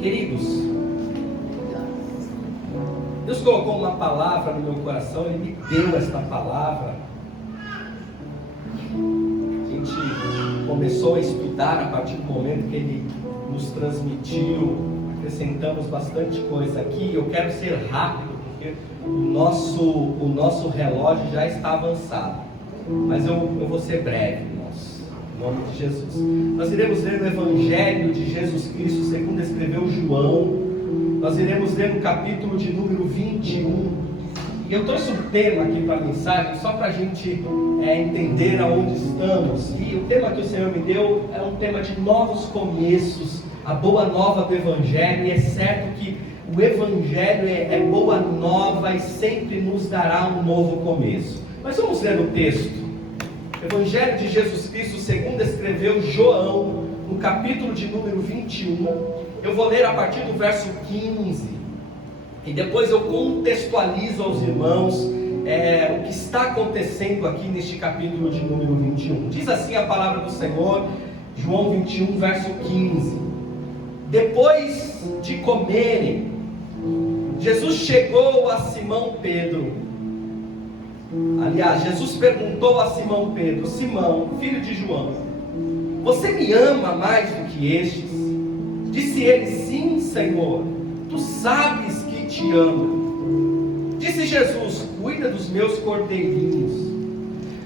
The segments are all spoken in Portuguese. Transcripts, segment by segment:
Queridos, Deus colocou uma palavra no meu coração, Ele me deu esta palavra. A gente começou a estudar a partir do momento que Ele nos transmitiu, acrescentamos bastante coisa aqui. Eu quero ser rápido, porque o nosso relógio já está avançado, mas eu vou ser breve, irmãos, em nome de Jesus. Nós iremos ler o Evangelho de Jesus Cristo segundo escreveu João. Nós iremos ler no capítulo de número 21. E eu trouxe um tema aqui para a mensagem, só para a gente entender aonde estamos. E o tema que o Senhor me deu é um tema de novos começos, a boa nova do Evangelho. E é certo que o Evangelho é boa nova e sempre nos dará um novo começo. Mas vamos ler o texto. Evangelho de Jesus Cristo segundo escreveu João, no capítulo de número 21. Eu vou ler a partir do verso 15. E depois eu contextualizo aos irmãos o que está acontecendo aqui neste capítulo de número 21. Diz assim a palavra do Senhor, João 21, verso 15. Depois de comerem, Jesus chegou a Simão Pedro. Aliás, Jesus perguntou a Simão Pedro: Simão, filho de João, você me ama mais do que estes? Disse ele: sim, Senhor, tu sabes que te amo. Disse Jesus: cuida dos meus cordeirinhos.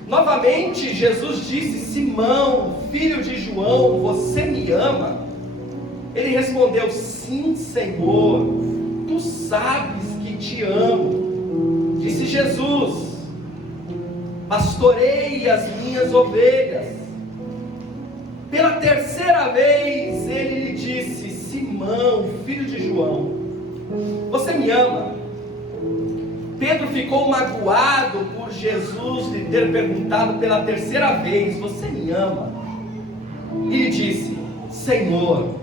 Novamente Jesus disse: Simão, filho de João, você me ama? Ele respondeu: sim, Senhor, tu sabes que te amo. Disse Jesus: pastorei as minhas ovelhas. Pela terceira vez ele lhe disse: Simão, filho de João, você me ama? Pedro ficou magoado por Jesus lhe ter perguntado pela terceira vez: você me ama? E lhe disse: Senhor,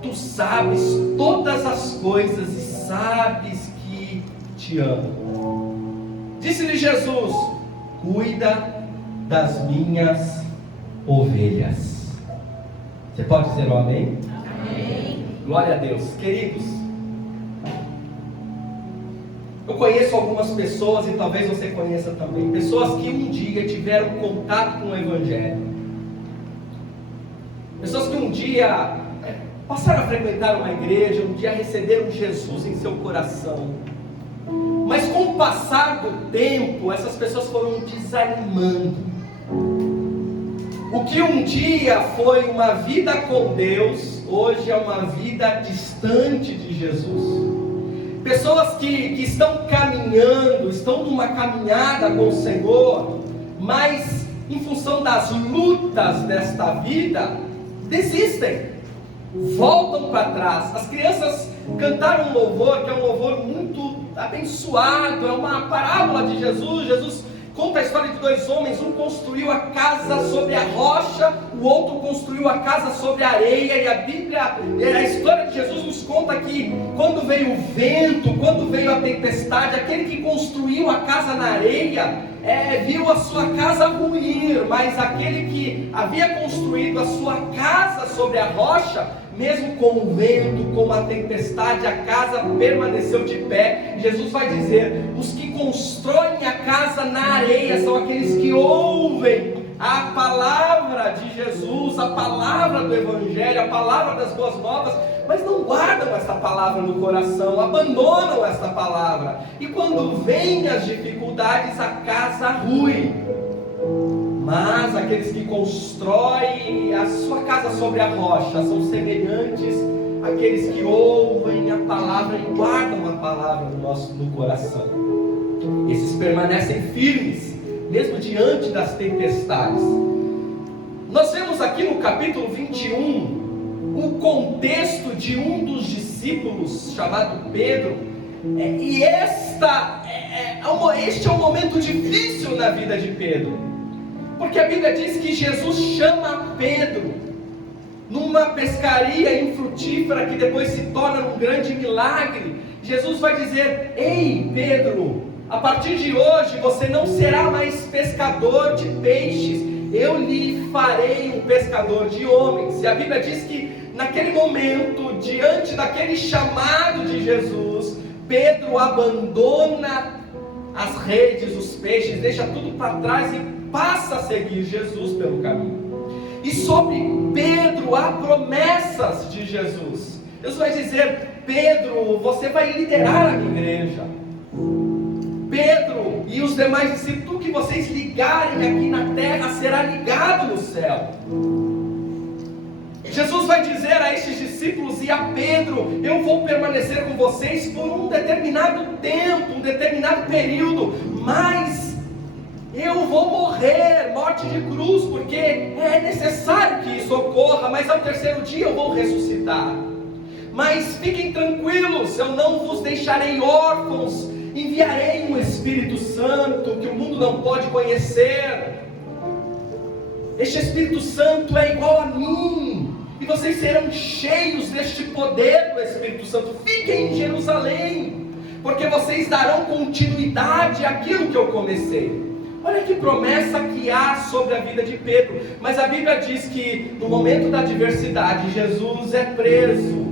tu sabes todas as coisas e sabes que te amo. Disse-lhe Jesus: cuida das minhas ovelhas. Você pode dizer um amém? Amém. Glória a Deus. Queridos, eu conheço algumas pessoas, e talvez você conheça também, pessoas que um dia tiveram contato com o Evangelho, pessoas que um dia passaram a frequentar uma igreja, um dia receberam Jesus em seu coração, mas com o passar do tempo, essas pessoas foram desanimando. O que um dia foi uma vida com Deus, hoje é uma vida distante de Jesus. Pessoas que estão caminhando, estão numa caminhada com o Senhor, mas em função das lutas desta vida, desistem, voltam para trás. As crianças cantaram um louvor, que é um louvor muito abençoado, é uma parábola de Jesus. Jesus conta a história de dois homens, um construiu a casa sobre a rocha, o outro construiu a casa sobre a areia. E a Bíblia, a história de Jesus nos conta que quando veio o vento, quando veio a tempestade, aquele que construiu a casa na areia, viu a sua casa ruir, mas aquele que havia construído a sua casa sobre a rocha, mesmo com o vento, com a tempestade, a casa permaneceu de pé. Jesus vai dizer: os que constroem a casa na areia são aqueles que ouvem a palavra de Jesus, a palavra do Evangelho, a palavra das boas novas, mas não guardam esta palavra no coração, abandonam esta palavra, e quando vêm as dificuldades, a casa rui. Mas aqueles que constroem a sua casa sobre a rocha são semelhantes àqueles que ouvem a palavra e guardam a palavra no coração. Esses permanecem firmes, mesmo diante das tempestades. Nós vemos aqui no capítulo 21 o contexto de um dos discípulos, chamado Pedro, e este é um momento difícil na vida de Pedro. Porque a Bíblia diz que Jesus chama Pedro numa pescaria infrutífera que depois se torna um grande milagre. Jesus vai dizer: ei Pedro, a partir de hoje você não será mais pescador de peixes, eu lhe farei um pescador de homens. E a Bíblia diz que naquele momento diante daquele chamado de Jesus, Pedro abandona as redes, os peixes, deixa tudo para trás e passa a seguir Jesus pelo caminho. E sobre Pedro há promessas de Jesus. Jesus vai dizer: Pedro, você vai liderar a minha igreja. Pedro e os demais discípulos, tudo que vocês ligarem aqui na terra será ligado no céu. Jesus vai dizer a estes discípulos e a Pedro: eu vou permanecer com vocês por um determinado tempo, um determinado período, mas eu vou morrer, morte de cruz, porque é necessário que isso ocorra, mas ao terceiro dia eu vou ressuscitar. Mas fiquem tranquilos, eu não vos deixarei órfãos, enviarei um Espírito Santo que o mundo não pode conhecer. Este Espírito Santo é igual a mim, e vocês serão cheios deste poder do Espírito Santo. Fiquem em Jerusalém, porque vocês darão continuidade àquilo que eu comecei. Olha que promessa que há sobre a vida de Pedro. Mas a Bíblia diz que no momento da adversidade, Jesus é preso.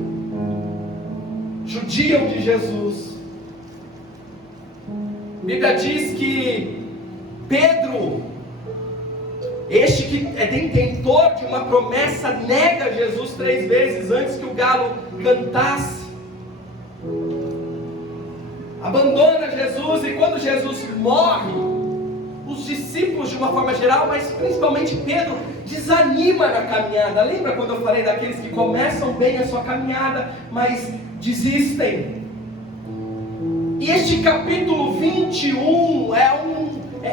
Judiam de Jesus. A Bíblia diz que Pedro, este que é detentor de uma promessa, nega Jesus 3 vezes antes que o galo cantasse. Abandona Jesus, e quando Jesus morre, os discípulos de uma forma geral, mas principalmente Pedro, desanima na caminhada. Lembra quando eu falei daqueles que começam bem a sua caminhada, mas desistem? E este capítulo 21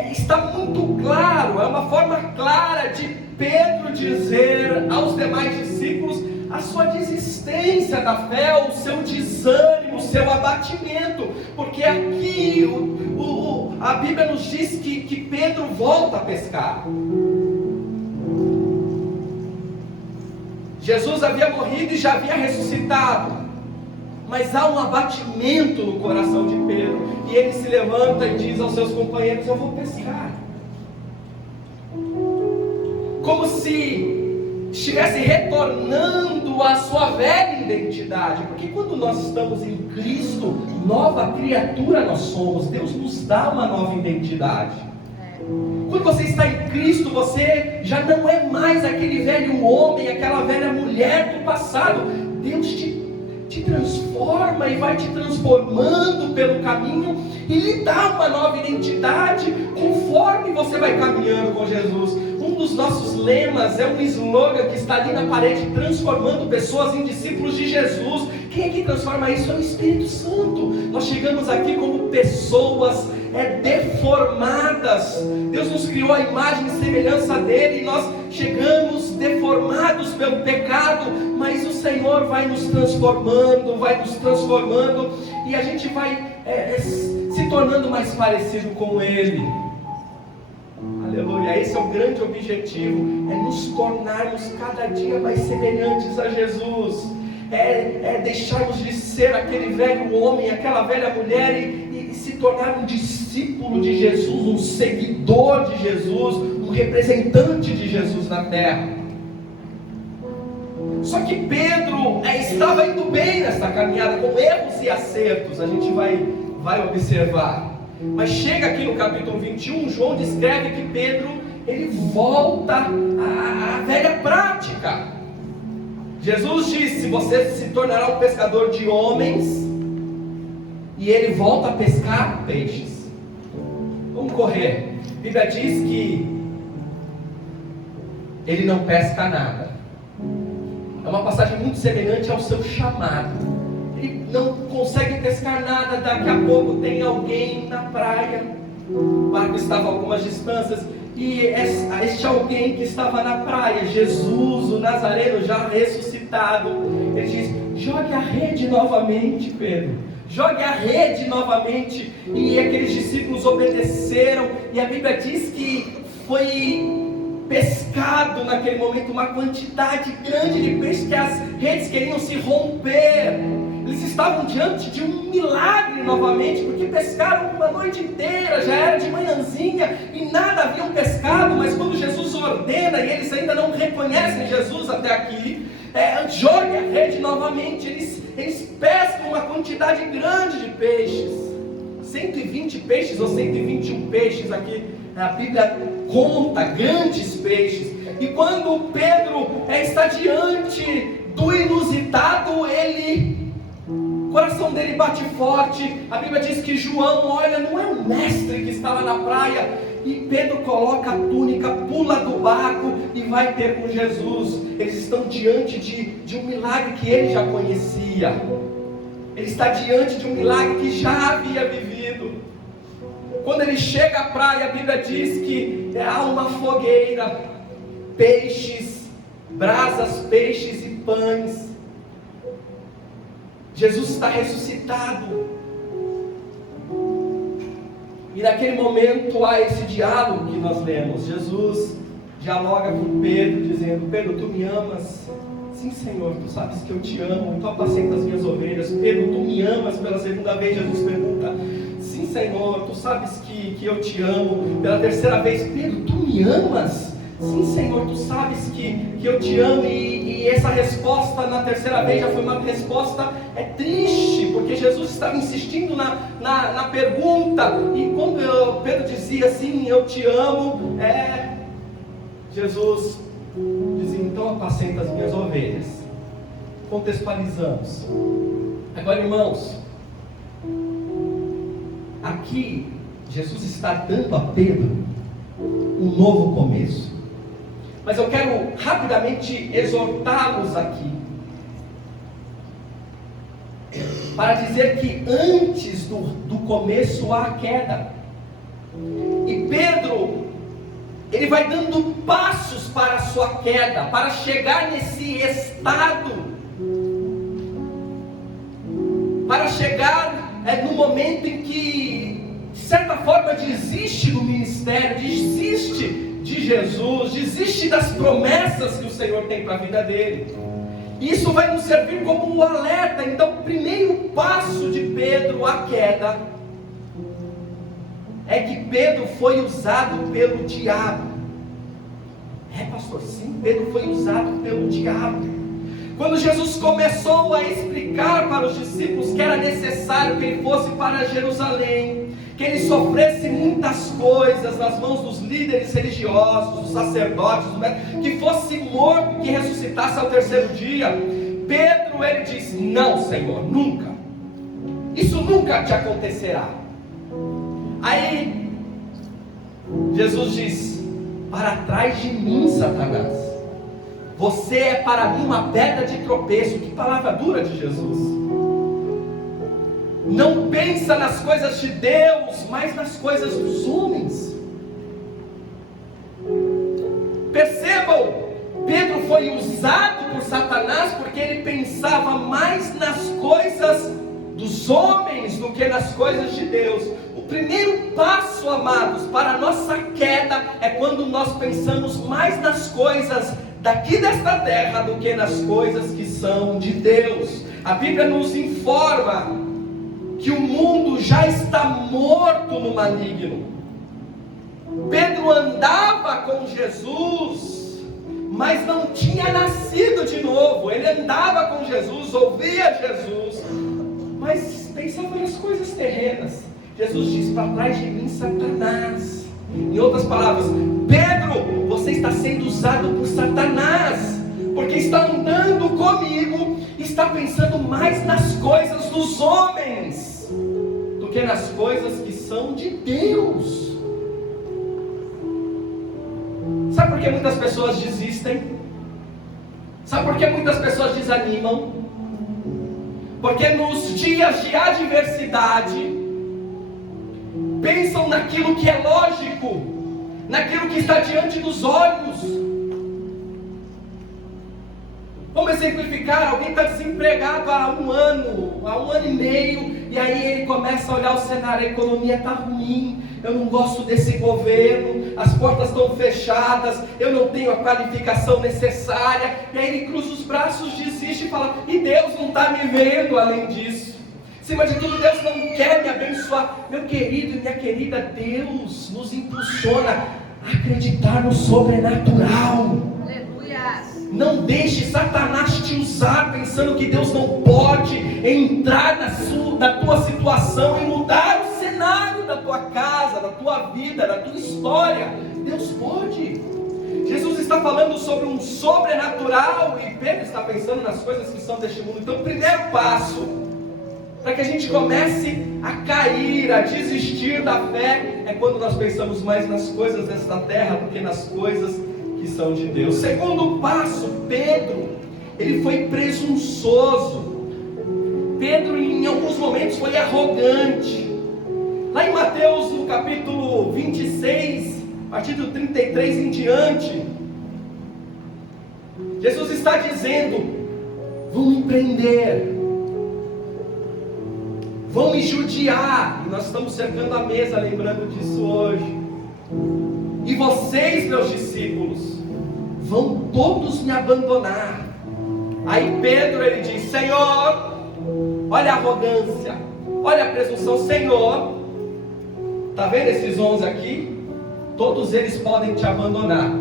está muito claro, é uma forma clara de Pedro dizer aos demais discípulos a sua desistência da fé, o seu desânimo, o seu abatimento, porque aqui a Bíblia nos diz que Pedro volta a pescar. Jesus havia morrido e já havia ressuscitado, mas há um abatimento no coração de Pedro, e ele se levanta e diz aos seus companheiros: eu vou pescar. Como se estivesse retornando à sua velha identidade, porque quando nós estamos em Cristo, nova criatura nós somos. Deus nos dá uma nova identidade. Quando você está em Cristo, você já não é mais aquele velho homem, aquela velha mulher do passado. Deus te transforma e vai te transformando pelo caminho e lhe dá uma nova identidade conforme você vai caminhando com Jesus. Um dos nossos lemas é um slogan que está ali na parede: transformando pessoas em discípulos de Jesus. Quem é que transforma isso? É o Espírito Santo. Nós chegamos aqui como pessoas deformadas. Deus nos criou a imagem e semelhança dele, e nós chegamos deformados pelo pecado, mas o Senhor vai nos transformando, e a gente vai se tornando mais parecido com ele. Aleluia, esse é o grande objetivo, é nos tornarmos cada dia mais semelhantes a Jesus, é deixarmos de ser aquele velho homem, aquela velha mulher, e se tornar um discípulo de Jesus, um seguidor de Jesus, um representante de Jesus na terra. Só que Pedro estava indo bem nessa caminhada, com erros e acertos, a gente vai observar. Mas chega aqui no capítulo 21, João descreve que Pedro, ele volta à velha prática. Jesus disse: você se tornará um pescador de homens, e ele volta a pescar peixes. Vamos correr. A Bíblia diz que ele não pesca nada. É uma passagem muito semelhante ao seu chamado. Ele não consegue pescar nada, daqui a pouco tem alguém na praia, o barco estava a algumas distâncias, e este alguém que estava na praia, Jesus, o Nazareno já ressuscitado, ele diz: jogue a rede novamente, Pedro, jogue a rede novamente. E aqueles discípulos obedeceram, e a Bíblia diz que foi pescado naquele momento uma quantidade grande de peixes, que as redes queriam se romper. Eles estavam diante de um milagre novamente, porque pescaram uma noite inteira, já era de manhãzinha e nada haviam pescado. Mas quando Jesus ordena, e eles ainda não reconhecem Jesus até aqui, jogue a rede novamente. Eles pescam uma quantidade grande de peixes, 120 peixes ou 121 peixes aqui, a Bíblia conta grandes peixes. E quando Pedro está diante do inusitado, o coração dele bate forte. A Bíblia diz que João olha, não é o mestre que está lá na praia. E Pedro coloca a túnica, pula do barco e vai ter com Jesus. Eles estão diante de um milagre que ele já conhecia. Ele está diante de um milagre que já havia vivido. Quando ele chega à praia, a Bíblia diz que há uma fogueira, peixes, brasas, peixes e pães. Jesus está ressuscitado. E naquele momento há esse diálogo que nós lemos. Jesus dialoga com Pedro, dizendo: Pedro, tu me amas? Sim, Senhor, tu sabes que eu te amo, tu apacenta as minhas ovelhas. Pedro, tu me amas? Pela segunda vez Jesus pergunta: sim, Senhor, tu sabes que eu te amo. Pela terceira vez: Pedro, tu me amas? Sim, Senhor, tu sabes que eu te amo. E essa resposta na terceira vez já foi uma resposta triste, porque Jesus estava insistindo na pergunta. E quando Pedro dizia assim: eu te amo, Jesus dizia: então apacenta as minhas ovelhas. Contextualizamos. Agora, irmãos, aqui Jesus está dando a Pedro um novo começo. Mas eu quero rapidamente exortá-los aqui, para dizer que antes do começo há a queda. E Pedro, ele vai dando passos para a sua queda, para chegar nesse estado, para chegar no momento em que, de certa forma, desiste do ministério, desiste de Jesus, desiste das promessas que o Senhor tem para a vida dele. Isso vai nos servir como um alerta. Então, o primeiro passo de Pedro à queda é que Pedro foi usado pelo diabo. Pastor, sim, Pedro foi usado pelo diabo. Quando Jesus começou a explicar para os discípulos que era necessário que ele fosse para Jerusalém, que ele sofresse muitas coisas nas mãos dos líderes religiosos, dos sacerdotes, que fosse morto, que ressuscitasse ao terceiro dia, Pedro, ele diz: não, Senhor, nunca, isso nunca te acontecerá. Aí Jesus diz: para trás de mim, Satanás, você é para mim uma pedra de tropeço. Que palavra dura de Jesus. Não pensa nas coisas de Deus, mas nas coisas dos homens. Percebam, Pedro foi usado por Satanás porque ele pensava mais nas coisas dos homens do que nas coisas de Deus. O primeiro passo, amados, para a nossa queda é quando nós pensamos mais nas coisas daqui desta terra do que nas coisas que são de Deus. A Bíblia nos informa que o mundo já está morto no maligno. Pedro andava com Jesus, mas não tinha nascido de novo. Ele andava com Jesus, ouvia Jesus, mas pensava nas coisas terrenas. Jesus diz: para trás de mim, Satanás. Em outras palavras, Pedro, você está sendo usado por Satanás, porque está andando comigo, está pensando mais nas coisas dos homens do que nas coisas que são de Deus. Sabe por que muitas pessoas desistem? Sabe por que muitas pessoas desanimam? Porque nos dias de adversidade pensam naquilo que é lógico, naquilo que está diante dos olhos. Vamos exemplificar: alguém está desempregado há um ano e meio, e aí ele começa a olhar o cenário: a economia está ruim, eu não gosto desse governo, as portas estão fechadas, eu não tenho a qualificação necessária. E aí ele cruza os braços, desiste e fala: e Deus não está me vendo além disso? Acima de tudo, Deus não quer me abençoar. Meu querido e minha querida, Deus nos impulsiona a acreditar no sobrenatural. Aleluia. Não deixe Satanás te usar pensando que Deus não pode entrar na tua situação e mudar o cenário da tua casa, da tua vida, da tua história. Deus pode. Jesus está falando sobre um sobrenatural e Pedro está pensando nas coisas que são deste mundo. Então o primeiro passo para que a gente comece a cair, a desistir da fé, é quando nós pensamos mais nas coisas desta terra do que nas coisas que são de Deus. Segundo passo, Pedro, ele foi presunçoso. Pedro em alguns momentos foi arrogante. Lá em Mateus no capítulo 26, a partir do 33 em diante, Jesus está dizendo: vão me prender, vão me judiar, e nós estamos cercando a mesa lembrando disso hoje, e vocês, meus discípulos, vão todos me abandonar. Aí Pedro, ele diz: Senhor, olha a arrogância, olha a presunção. Senhor, está vendo esses 11 aqui? Todos eles podem te abandonar.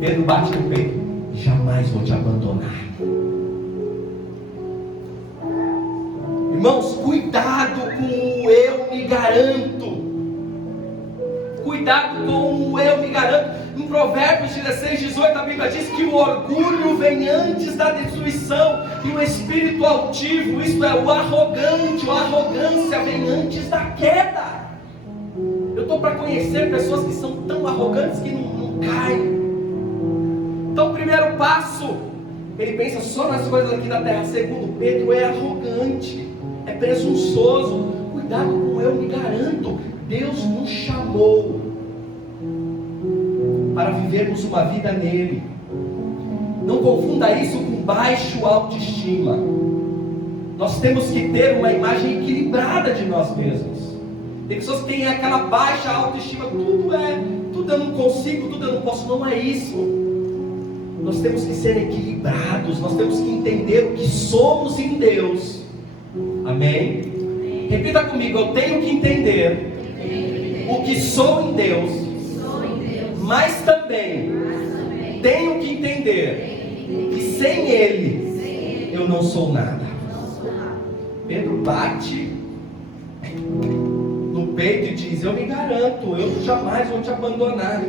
Pedro bate no peito: jamais vou te abandonar. Irmãos, cuidado com o eu me garanto. Cuidado com o eu me garanto. Em Provérbios 16, 18, a Bíblia diz que o orgulho vem antes da destruição, e o espírito altivo, isto é, o arrogante, a arrogância vem antes da queda. Eu estou para conhecer pessoas que são tão arrogantes que não caem. Então, o primeiro passo, ele pensa só nas coisas aqui da terra. Segundo, Pedro é arrogante, é presunçoso. Cuidado com o eu me garanto. Deus nos chamou para vivermos uma vida nele. Não confunda isso com baixa autoestima. Nós temos que ter uma imagem equilibrada de nós mesmos. Tem pessoas que têm aquela baixa autoestima: tudo eu não consigo, tudo eu não posso. Não é isso. Nós temos que ser equilibrados, nós temos que entender o que somos em Deus. Amém? Repita comigo: eu tenho que entender o que sou em Deus, mas também tenho que entender que sem Ele eu não sou nada. Pedro bate no peito e diz: eu me garanto, eu jamais vou te abandonar.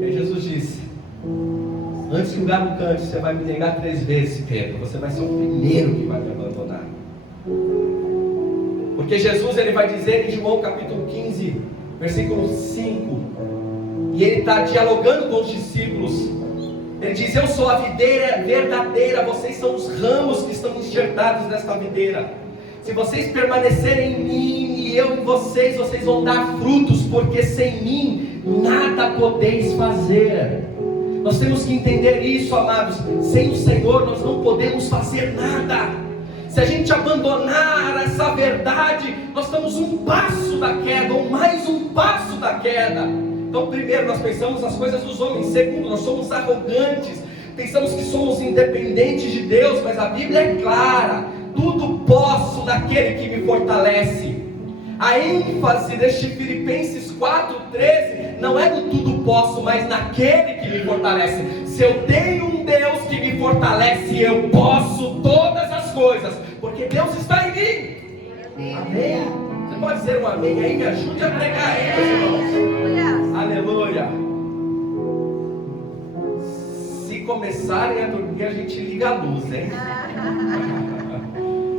E aí Jesus disse: antes que o galo cante, você vai me negar 3 vezes, Pedro. Você vai ser o primeiro que vai me abandonar. Porque Jesus, ele vai dizer em João capítulo 15, versículo 5, e ele está dialogando com os discípulos. Ele diz: eu sou a videira verdadeira, vocês são os ramos que estão enxertados nesta videira. Se vocês permanecerem em mim e eu em vocês, vocês vão dar frutos, porque sem mim nada podeis fazer. Nós temos que entender isso, amados. Sem o Senhor nós não podemos fazer nada. Se a gente abandonar essa verdade, nós estamos um passo da queda, ou mais um passo da queda. Então, primeiro, nós pensamos nas coisas dos homens. Segundo, nós somos arrogantes, pensamos que somos independentes de Deus, mas a Bíblia é clara: tudo posso naquele que me fortalece. A ênfase deste Filipenses 4,13 não é no tudo posso, mas naquele que me fortalece. Se eu tenho um Deus que me fortalece, eu posso todas as coisas, porque Deus está em mim. Amém? Você pode dizer um amém aí? Me ajude a pregar aí, meus irmãos. Aleluia. Se começarem a dormir, a gente liga a luz, hein?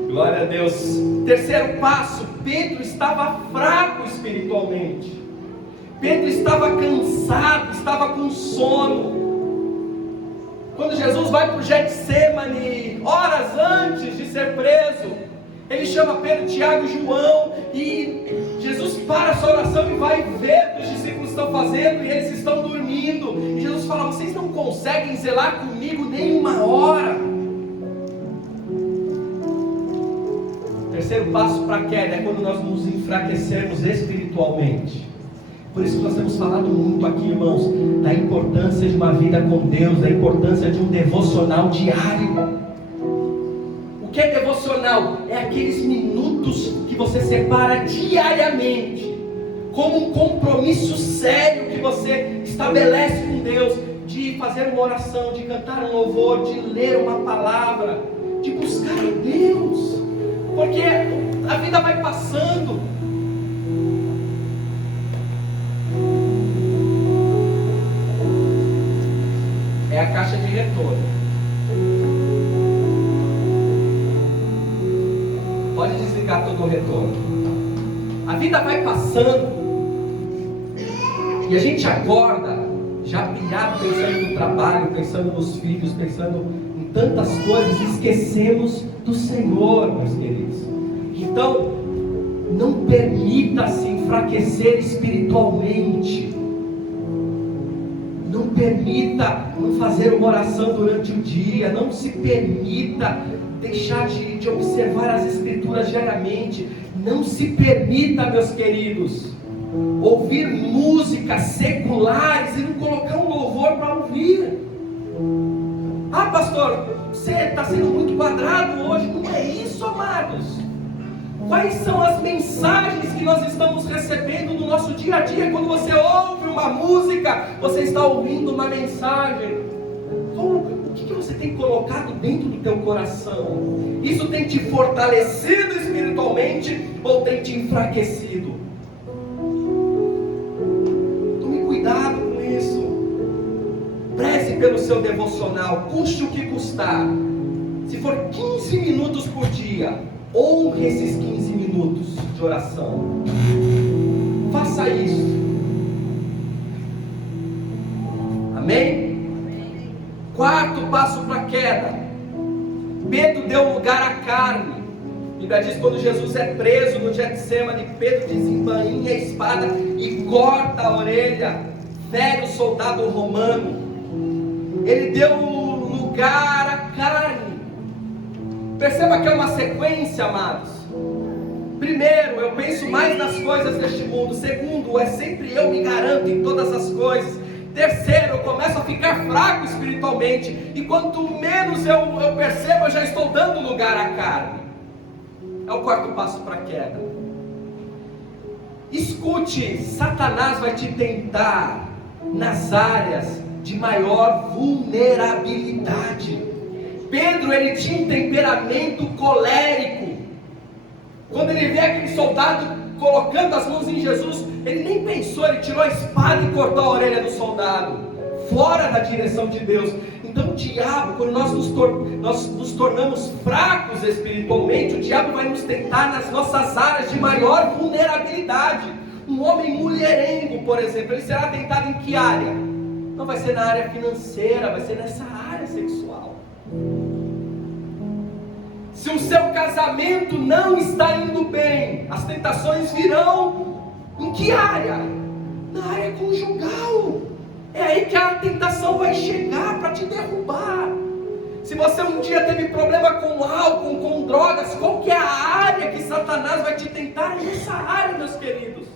Glória a Deus. Terceiro passo: Pedro estava fraco espiritualmente. Pedro estava cansado, estava com sono. Quando Jesus vai para o Getsemane, horas antes de ser preso, ele chama Pedro, Tiago e João, e Jesus para a sua oração e vai ver o que os discípulos estão fazendo, e eles estão dormindo, e Jesus fala: vocês não conseguem zelar comigo nem uma hora. Terceiro passo para a queda é quando nós nos enfraquecermos espiritualmente. Por isso que nós temos falado muito aqui, irmãos, da importância de uma vida com Deus, da importância de um devocional diário. O que é devocional? É aqueles minutos que você separa diariamente, como um compromisso sério que você estabelece com Deus, de fazer uma oração, de cantar um louvor, de ler uma palavra, de buscar a Deus, porque a vida vai passando. É a caixa de retorno. Pode desligar todo o retorno. A vida vai passando e a gente acorda já pilhado, pensando no trabalho, pensando nos filhos, pensando em tantas coisas, esquecemos do Senhor, meus queridos. Então, não permita-se enfraquecer espiritualmente. Não permita não fazer uma oração durante o dia. Não se permita deixar de observar as Escrituras diariamente. Não se permita, meus queridos, ouvir músicas seculares e não colocar um louvor para ouvir. Ah, pastor, você está sendo muito quadrado hoje. Não é isso, amados. Quais são as mensagens que nós estamos recebendo no nosso dia a dia? Quando você ouve uma música, você está ouvindo uma mensagem. O que você tem colocado dentro do teu coração? Isso tem te fortalecido espiritualmente ou tem te enfraquecido? Tome cuidado com isso. Preze pelo seu devocional, custe o que custar. Se for 15 minutos por dia, honre esses 15 minutos de oração. Faça isso. Amém? Quarto passo para a queda. Pedro deu lugar à carne. A Bíblia diz que quando Jesus é preso no Getsemane, Pedro desembainha a espada e corta a orelha, fere o soldado romano. Ele deu lugar à carne. Perceba que é uma sequência, amados. Primeiro, eu penso mais nas coisas deste mundo. Segundo, é sempre eu me garanto em todas as coisas. Terceiro, eu começo a ficar fraco espiritualmente. E quanto menos eu percebo, eu já estou dando lugar à carne. É o quarto passo para a queda. Escute, Satanás vai te tentar nas áreas de maior vulnerabilidade. Pedro, ele tinha um temperamento colérico. Quando ele vê aquele soldado colocando as mãos em Jesus, ele nem pensou, ele tirou a espada e cortou a orelha do soldado, fora da direção de Deus. Então o diabo, quando nós nos tornamos fracos espiritualmente, o diabo vai nos tentar nas nossas áreas de maior vulnerabilidade. Um homem mulherengo, por exemplo, ele será tentado em que área? Não vai ser na área financeira, vai ser nessa área sexual. Se o seu casamento não está indo bem, as tentações virão em que área? Na área conjugal. É aí que a tentação vai chegar para te derrubar. Se você um dia teve problema com álcool, com drogas, qual que é a área que Satanás vai te tentar? Nessa área, meus queridos.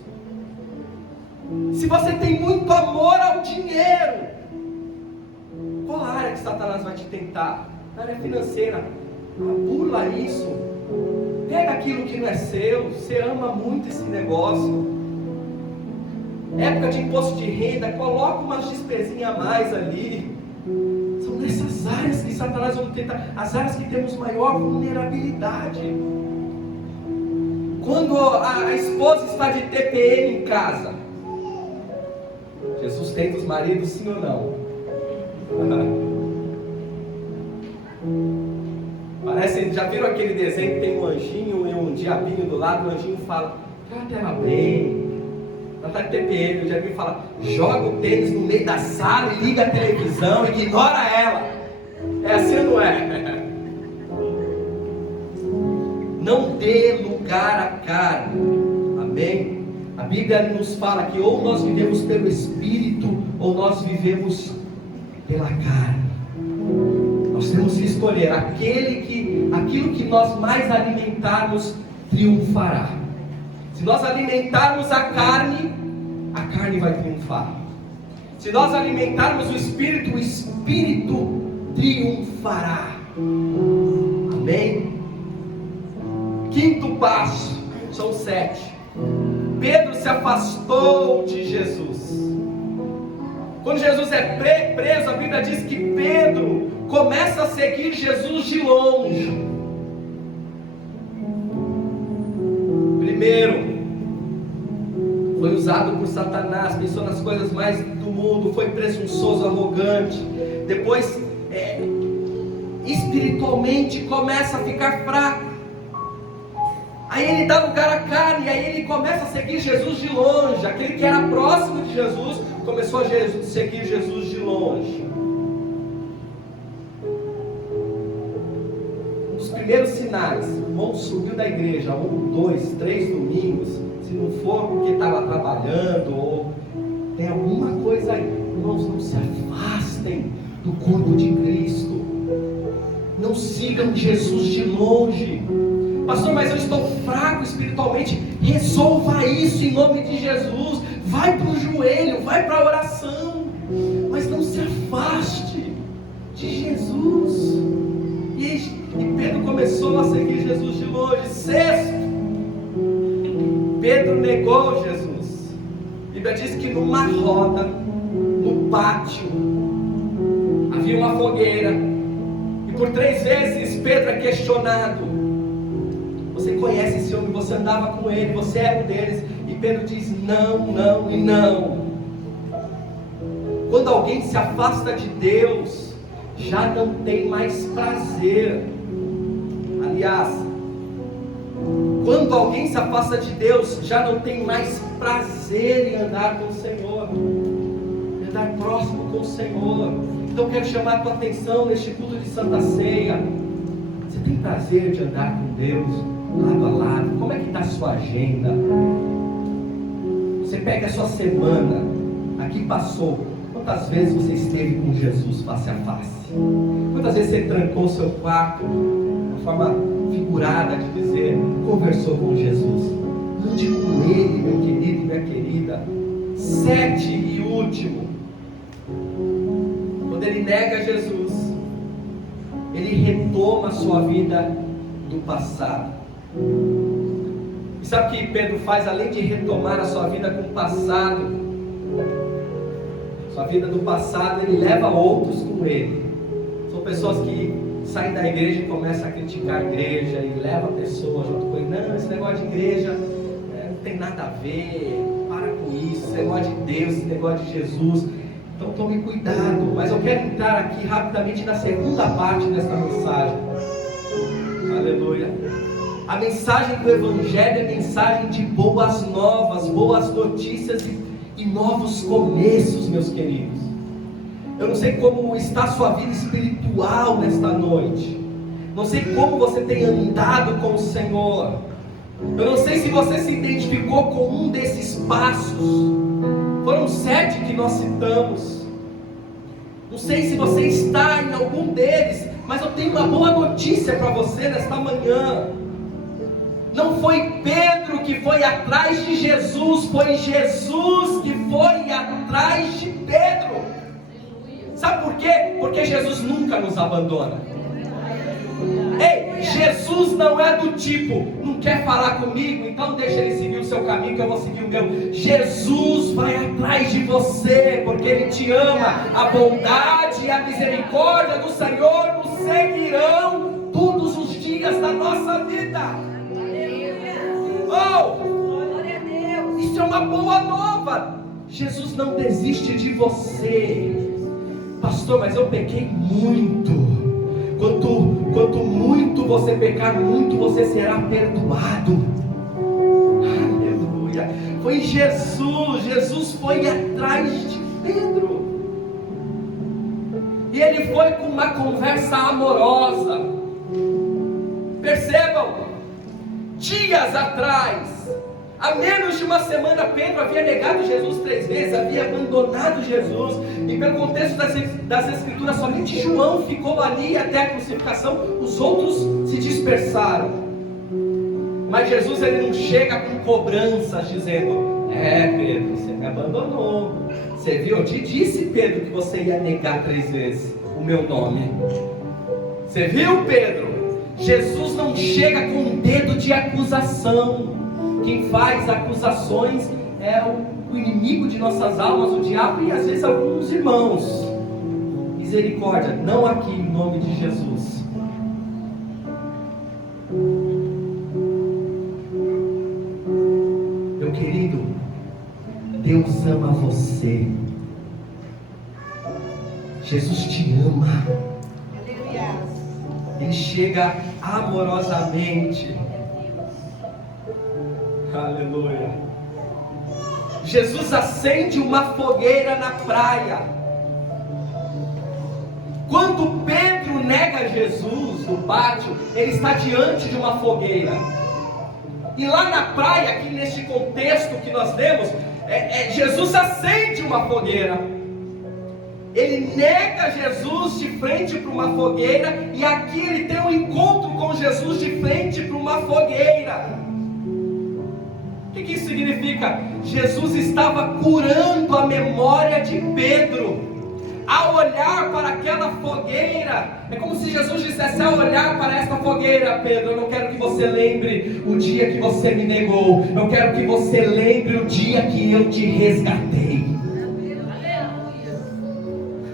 Se você tem muito amor ao dinheiro, qual a área que Satanás vai te tentar? Na área financeira. Pula isso. Pega aquilo que não é seu. Você ama muito esse negócio. Época de imposto de renda, coloca umas despesinhas a mais ali. São nessas áreas que Satanás vai tentar. As áreas que temos maior vulnerabilidade. Quando a esposa está de TPM em casa, Jesus tenta os maridos, sim ou não? Parece, já viram aquele desenho que tem um anjinho e um diabinho do lado? O anjinho fala, trata ela bem. Ela está de TPM, o diabinho fala, joga o tênis no meio da sala e liga a televisão, ignora ela. É assim ou não é? Não dê lugar à carne. Amém? A Bíblia nos fala que ou nós vivemos pelo Espírito, ou nós vivemos pela carne. Nós temos que escolher aquilo que nós mais alimentarmos triunfará. Se nós alimentarmos a carne vai triunfar. Se nós alimentarmos o Espírito triunfará. Amém? Quinto passo, são 7. Pedro se afastou de Jesus. Quando Jesus é preso, a Bíblia diz que Pedro começa a seguir Jesus de longe. Primeiro, foi usado por Satanás, pensou nas coisas mais do mundo, foi presunçoso, arrogante. Depois, espiritualmente, começa a ficar fraco. Aí ele dá lugar à carne, e aí ele começa a seguir Jesus de longe. Aquele que era próximo de Jesus, começou a seguir Jesus de longe. Um dos primeiros sinais, o irmão subiu da igreja 1, 2, 3 domingos, se não for porque estava trabalhando, ou tem alguma coisa aí. Irmãos, não se afastem do corpo de Cristo. Não sigam Jesus de longe. Pastor, mas eu estou fraco espiritualmente. Resolva isso em nome de Jesus. Vai para o joelho, vai para a oração, mas não se afaste de Jesus. E Pedro começou a seguir Jesus de longe. Sexto, Pedro negou Jesus. A Bíblia diz que numa roda, no pátio, havia uma fogueira, e por 3 vezes Pedro é questionado. Você conhece esse homem, você andava com ele, você era um deles. E Pedro diz não, não e não. Quando alguém se afasta de Deus, já não tem mais prazer. Aliás, quando alguém se afasta de Deus, já não tem mais prazer em andar com o Senhor, em andar próximo com o Senhor. Então eu quero chamar a tua atenção neste culto de Santa Ceia. Você tem prazer de andar com Deus lado a lado? Como é que está a sua agenda? Você pega a sua semana, aqui passou, quantas vezes você esteve com Jesus face a face? Quantas vezes você trancou o seu quarto, uma forma figurada de dizer, conversou com Jesus? Ande com Ele, meu querido e minha querida. 7 e último, quando ele nega Jesus, ele retoma a sua vida do passado. E sabe o que Pedro faz? Além de retomar a sua vida com o passado, sua vida do passado, ele leva outros com ele. São pessoas que saem da igreja e começam a criticar a igreja, e leva pessoas junto com ele. Não, esse negócio de igreja não tem nada a ver, para com isso, esse negócio de Deus, esse negócio de Jesus. Então tome cuidado. Mas eu quero entrar aqui rapidamente na segunda parte desta mensagem. Aleluia. A mensagem do Evangelho é mensagem de boas novas, boas notícias e novos começos, meus queridos. Eu não sei como está a sua vida espiritual nesta noite. Não sei como você tem andado com o Senhor. Eu não sei se você se identificou com um desses passos. Foram 7 que nós citamos. Não sei se você está em algum deles, mas eu tenho uma boa notícia para você nesta manhã. Não foi Pedro que foi atrás de Jesus, foi Jesus que foi atrás de Pedro. Sabe por quê? Porque Jesus nunca nos abandona. Ei, Jesus não é do tipo, não quer falar comigo, então deixa ele seguir o seu caminho que eu vou seguir o meu. Jesus vai atrás de você, porque Ele te ama. A bondade e a misericórdia do Senhor nos seguirão todos os dias da nossa vida. Oh, isso é uma boa nova. Jesus não desiste de você. Pastor, mas eu pequei muito. Quanto muito você pecar, muito você será perdoado. Aleluia. Foi Jesus. Jesus foi atrás de Pedro. E ele foi com uma conversa amorosa. Percebam, dias atrás, há menos de uma semana, Pedro havia negado Jesus 3 vezes, havia abandonado Jesus, e pelo contexto das Escrituras, somente João ficou ali até a crucificação, os outros se dispersaram. Mas Jesus, ele não chega com cobranças, dizendo, Pedro, você me abandonou, você viu, eu te disse, Pedro, que você ia negar 3 vezes o meu nome, você viu, Pedro? Jesus não chega com um dedo de acusação. Quem faz acusações é o inimigo de nossas almas, o diabo, e às vezes alguns irmãos. Misericórdia, não aqui em nome de Jesus. Meu querido, Deus ama você. Jesus te ama. Ele chega amorosamente. Aleluia. Jesus acende uma fogueira na praia. Quando Pedro nega Jesus no pátio, ele está diante de uma fogueira. E lá na praia, aqui neste contexto que nós lemos, Jesus acende uma fogueira. Ele nega Jesus de frente para uma fogueira, e aqui ele tem um encontro com Jesus de frente para uma fogueira. O que isso significa? Jesus estava curando a memória de Pedro. Ao olhar para aquela fogueira, é como se Jesus dissesse: ao olhar para esta fogueira, Pedro, eu não quero que você lembre o dia que você me negou, eu quero que você lembre o dia que eu te resgatei.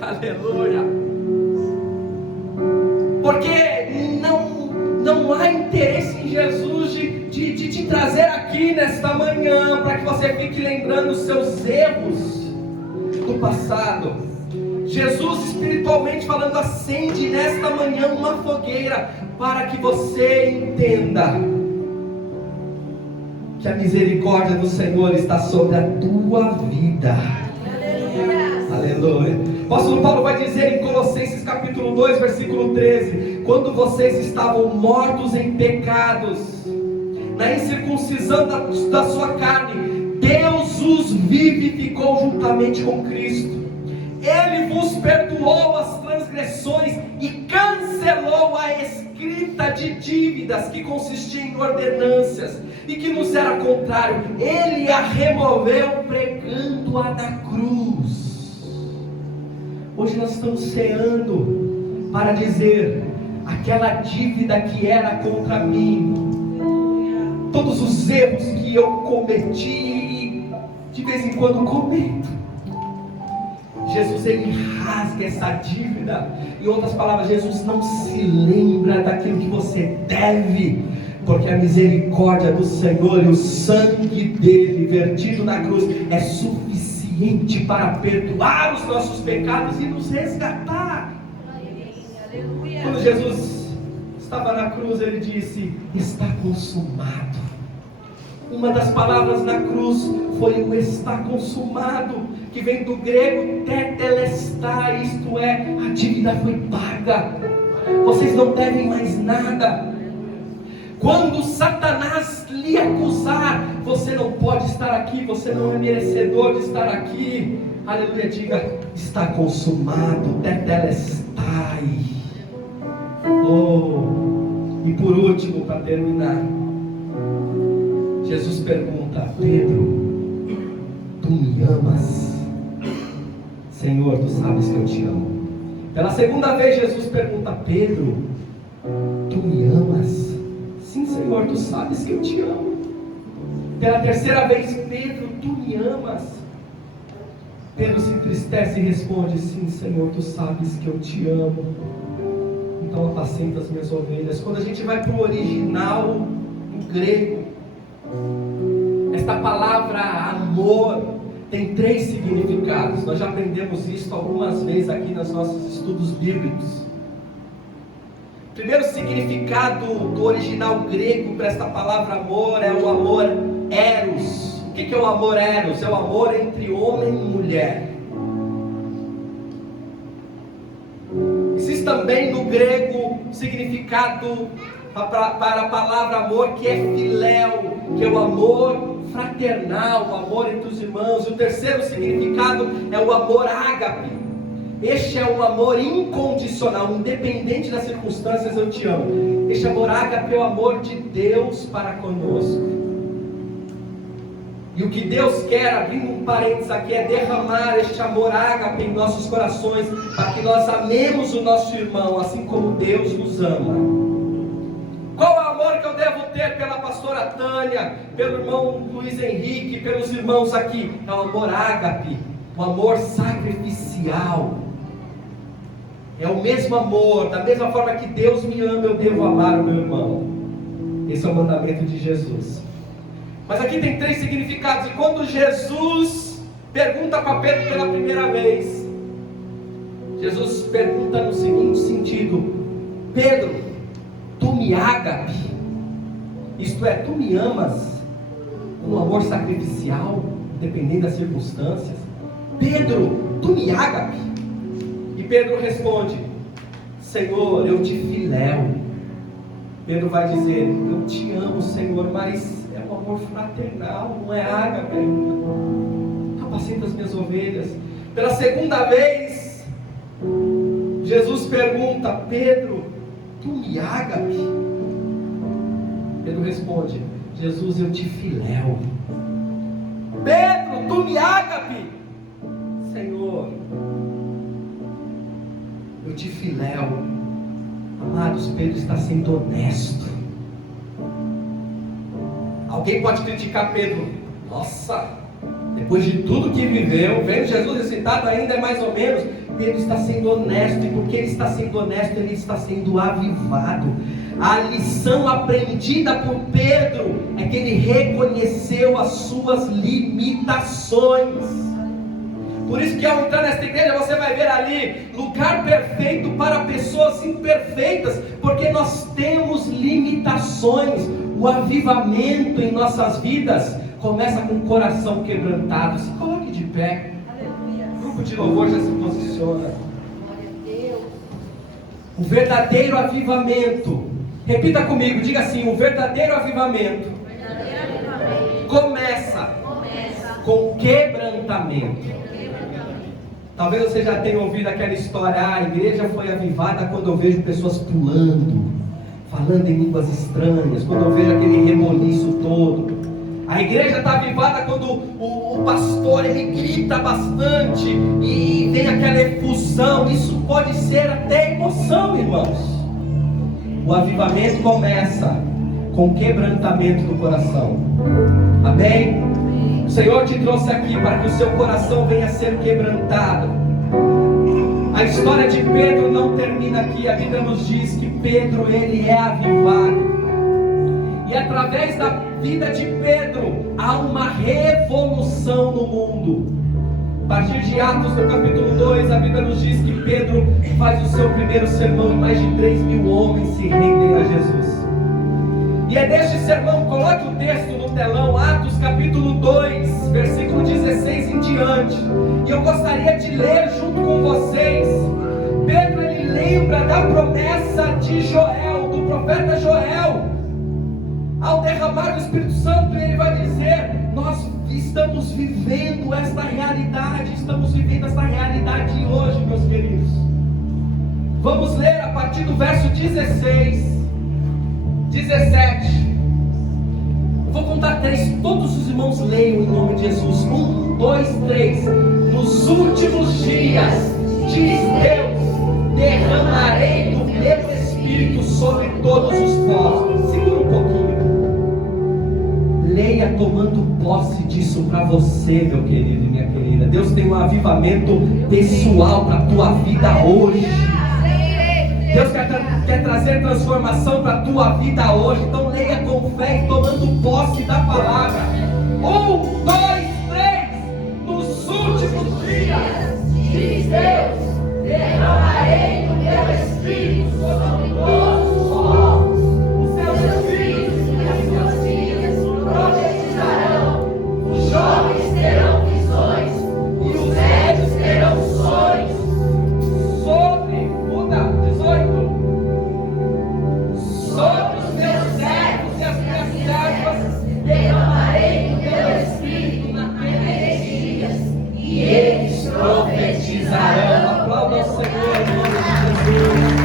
Aleluia. Porque não há interesse em Jesus de te trazer aqui nesta manhã para que você fique lembrando os seus erros do passado. Jesus, espiritualmente falando, acende nesta manhã uma fogueira para que você entenda que a misericórdia do Senhor está sobre a tua vida. Aleluia. O apóstolo Paulo vai dizer em Colossenses capítulo 2, versículo 13: quando vocês estavam mortos em pecados, na incircuncisão da sua carne, Deus os vivificou juntamente com Cristo. Ele vos perdoou as transgressões e cancelou a escrita de dívidas que consistia em ordenâncias e que nos era contrário. Ele a removeu pregando-a na cruz. Hoje nós estamos ceando para dizer: aquela dívida que era contra mim, todos os erros que eu cometi, de vez em quando cometo, Jesus, ele rasga essa dívida. Em outras palavras, Jesus não se lembra daquilo que você deve, porque a misericórdia do Senhor e o sangue dele vertido na cruz é suficiente para perdoar os nossos pecados e nos resgatar. Quando Jesus estava na cruz, ele disse: está consumado. Uma das palavras na cruz foi o está consumado, que vem do grego tetelestai, isto é, a dívida foi paga, vocês não devem mais nada. Quando Satanás lhe acusar, você não pode estar aqui, você não é merecedor de estar aqui, aleluia, diga: está consumado, tetelestai. E por último, para terminar, Jesus pergunta: Pedro, tu me amas? Senhor, tu sabes que eu te amo. Pela segunda vez Jesus pergunta: Pedro, tu me amas? Sim, Senhor, tu sabes que eu te amo. Pela terceira vez: Pedro, tu me amas? Pedro se entristece e responde: sim, Senhor, tu sabes que eu te amo. Então apacenta as minhas ovelhas. Quando a gente vai para o original, no grego, esta palavra amor tem 3 significados. Nós já aprendemos isso algumas vezes aqui nos nossos estudos bíblicos. O primeiro significado do original grego para esta palavra amor é o amor eros. O que é o amor eros? É o amor entre homem e mulher. Existe também no grego significado para a palavra amor, que é filéu, que é o amor fraternal, o amor entre os irmãos. E o terceiro significado é o amor ágape. Este é um amor incondicional, independente das circunstâncias. Eu te amo. Este amor ágape é o amor de Deus para conosco. E o que Deus quer, abrindo um parênteses aqui, é derramar este amor ágape em nossos corações, para que nós amemos o nosso irmão, assim como Deus nos ama. Qual é o amor que eu devo ter pela pastora Tânia, pelo irmão Luiz Henrique, pelos irmãos aqui, é o amor ágape, o amor sacrificial. É o mesmo amor, da mesma forma que Deus me ama, eu devo amar o meu irmão. Esse é o mandamento de Jesus. Mas aqui tem 3 significados. E quando Jesus pergunta para Pedro pela primeira vez, Jesus pergunta no seguinte sentido: Pedro, tu me ágape? Isto é, tu me amas com um amor sacrificial, dependendo das circunstâncias? Pedro, tu me ágape? E Pedro responde: Senhor, eu te filéu. Pedro vai dizer: eu te amo, Senhor, mas é um amor fraternal, não é ágape ainda. Apacenta as minhas ovelhas. Pela segunda vez, Jesus pergunta: Pedro, tu me ágape? Pedro responde: Jesus, eu te filéu. Pedro, tu me ágape? Senhor, eu te filéu. Amados, Pedro está sendo honesto. Alguém pode criticar Pedro: nossa, depois de tudo que viveu, vendo Jesus ressuscitado ainda é mais ou menos. Pedro está sendo honesto, e porque ele está sendo honesto, ele está sendo avivado. A lição aprendida por Pedro é que ele reconheceu as suas limitações. Por isso que ao entrar nesta igreja você vai ver ali lugar perfeito para pessoas imperfeitas, porque nós temos limitações. O avivamento em nossas vidas começa com o coração quebrantado. Se coloque de pé. Aleluia. O grupo de louvor já se posiciona. Glória a Deus. O verdadeiro avivamento, repita comigo, diga assim: o verdadeiro avivamento, começa com quebrantamento. Talvez você já tenha ouvido aquela história: a igreja foi avivada quando eu vejo pessoas pulando, falando em línguas estranhas, quando eu vejo aquele reboliço todo. A igreja está avivada quando o pastor ele grita bastante e tem aquela efusão. Isso pode ser até emoção, irmãos. O avivamento começa com quebrantamento do coração. Amém? O Senhor te trouxe aqui para que o seu coração venha a ser quebrantado. A história de Pedro não termina aqui. A Bíblia nos diz que Pedro ele é avivado. E através da vida de Pedro há uma revolução no mundo. A partir de Atos no capítulo 2, a Bíblia nos diz que Pedro faz o seu primeiro sermão e mais de 3.000 homens se rendem a Jesus. E é deste sermão, coloque o texto no telão, Atos capítulo 2, versículo 16 em diante. E eu gostaria de ler junto com vocês. Pedro ele lembra da promessa de Joel, do profeta Joel. Ao derramar o Espírito Santo, ele vai dizer: nós estamos vivendo esta realidade, hoje, meus queridos. Vamos ler a partir do verso 16, 17. Vou contar 3, todos os irmãos leiam em nome de Jesus. 1, 2, 3. Nos últimos dias, diz Deus, derramarei do meu Espírito sobre todos os povos. Segura um pouquinho. Leia tomando posse disso para você, meu querido e minha querida. Deus tem um avivamento pessoal para a tua vida hoje. Deus quer trazer transformação para a tua vida hoje. Então leia com fé e tomando posse da palavra. 1, 2, 3. Nos últimos dias, diz Deus, derramarei o meu Espírito sobre todos os povos. Os seus filhos e as suas filhas profetizarão. Os jovens terão visões e os velhos terão sonhos. Sobre os meus servos e as minhas servas derramarei o meu Espírito naqueles dias, e eles profetizarão. Aplauda ao Senhor em nome de Jesus.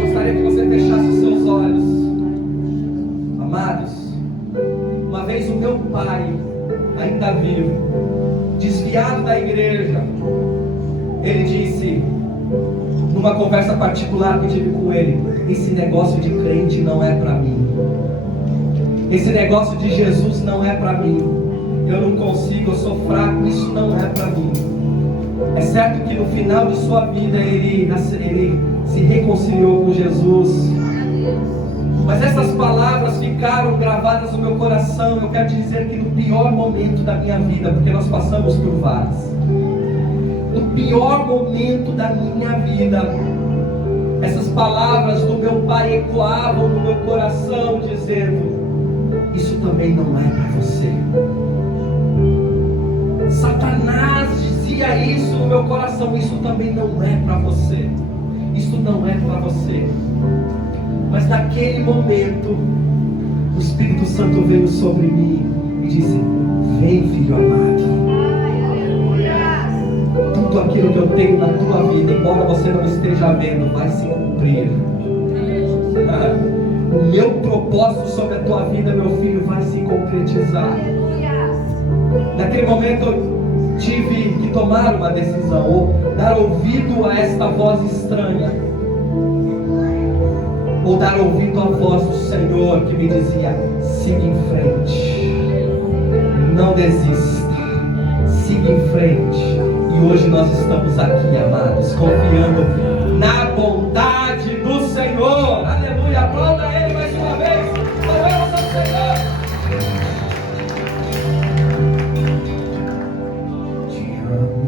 Gostaria que você fechasse os seus olhos. Amados, uma vez o meu pai, ainda vivo, desviado da igreja, ele disse, numa numa conversa particular que tive com ele: esse negócio de crente não é para mim. Esse negócio de Jesus não é para mim. Eu não consigo, eu sou fraco, isso não é para mim. É certo que no final de sua vida ele se reconciliou com Jesus. Mas essas palavras ficaram gravadas no meu coração. Eu quero te dizer que no pior momento da minha vida, porque nós passamos por vários, no pior momento da minha vida, essas palavras do meu pai ecoavam no meu coração, dizendo: isso também não é para você. Satanás dizia isso no meu coração: isso também não é para você. Isso não é para você. Mas naquele momento, o Espírito Santo veio sobre mim e disse: vem, filho amado. Tudo aquilo que eu tenho na tua vida, embora você não esteja vendo, vai se cumprir. O meu propósito sobre a tua vida, meu filho, vai se concretizar. Naquele momento eu tive que tomar uma decisão, ou dar ouvido a esta voz estranha, ou dar ouvido à voz do Senhor que me dizia: siga em frente, não desista, siga em frente. E hoje nós estamos aqui, amados, confiando na bondade do Senhor.